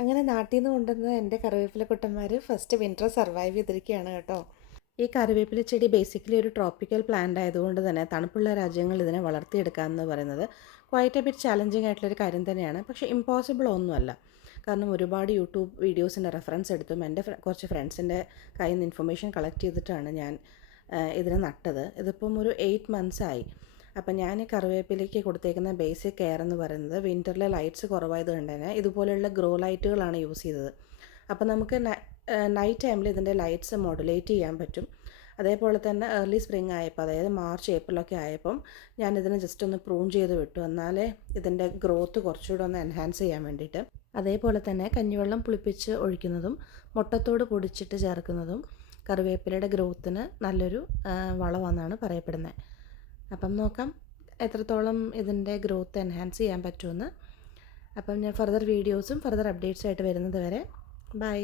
അങ്ങനെ നാട്ടിൽ നിന്ന് കൊണ്ടുവന്ന എൻ്റെ കറിവേപ്പില കുട്ടന്മാർ ഫസ്റ്റ് വിൻ്റർ സർവൈവ് ചെയ്തിരിക്കുകയാണ് കേട്ടോ. ഈ കറിവേപ്പില ചെടി ബേസിക്കലി ഒരു ട്രോപ്പിക്കൽ പ്ലാന്റ് ആയതുകൊണ്ട് തന്നെ തണുപ്പുള്ള രാജ്യങ്ങൾ ഇതിനെ വളർത്തിയെടുക്കുക എന്ന് പറയുന്നത് ക്വൈറ്റ് എ ബിറ്റ് ചാലഞ്ചിങ് ആയിട്ടുള്ളൊരു കാര്യം തന്നെയാണ്. പക്ഷേ ഇമ്പോസിബിൾ ഒന്നുമല്ല. കാരണം ഒരുപാട് യൂട്യൂബ് വീഡിയോസിൻ്റെ റെഫറൻസ് എടുത്തും എൻ്റെ കുറച്ച് ഫ്രണ്ട്സിൻ്റെ കയ്യിൽ നിന്ന് ഇൻഫർമേഷൻ കളക്ട് ചെയ്തിട്ടാണ് ഞാൻ ഇതിനെ നട്ടത്. ഇതിപ്പം ഒരു 8 months ആയി. അപ്പം ഞാൻ കറിവേപ്പിലേക്ക് കൊടുത്തേക്കുന്ന ബേസിക് കെയർ എന്ന് പറയുന്നത് വിൻ്ററിലെ ലൈറ്റ്സ് കുറവായത് കൊണ്ട് തന്നെ ഇതുപോലെയുള്ള ഗ്രോ ലൈറ്റുകളാണ് യൂസ് ചെയ്തത്. അപ്പം നമുക്ക് നൈറ്റ് ടൈമിൽ ഇതിൻ്റെ ലൈറ്റ്സ് മോഡുലേറ്റ് ചെയ്യാൻ പറ്റും. അതേപോലെ തന്നെ ഏർലി സ്പ്രിംഗ് ആയപ്പോൾ, അതായത് മാർച്ച് ഏപ്രിലൊക്കെ ആയപ്പം ഞാനിതിനെ ജസ്റ്റ് ഒന്ന് പ്രൂൺ ചെയ്ത് വിട്ടു, എന്നാലേ ഇതിൻ്റെ ഗ്രോത്ത് കുറച്ചുകൂടെ ഒന്ന് എൻഹാൻസ് ചെയ്യാൻ വേണ്ടിയിട്ട്. അതേപോലെ തന്നെ കഞ്ഞിവെള്ളം പുളിപ്പിച്ച് ഒഴിക്കുന്നതും മുട്ടത്തോട് പൊടിച്ചിട്ട് ചേർക്കുന്നതും കറിവേപ്പിലയുടെ ഗ്രോത്തിന് നല്ലൊരു വളമാണെന്നാണ് പറയപ്പെടുന്നത്. അപ്പം നോക്കാം എത്രത്തോളം ഇതിൻ്റെ ഗ്രോത്ത് എൻഹാൻസ് ചെയ്യാൻ പറ്റുമെന്ന്. അപ്പം ഞാൻ ഫർദർ വീഡിയോസും ഫർദർ അപ്ഡേറ്റ്സും ആയിട്ട് വരുന്നത് വരെ ബൈ.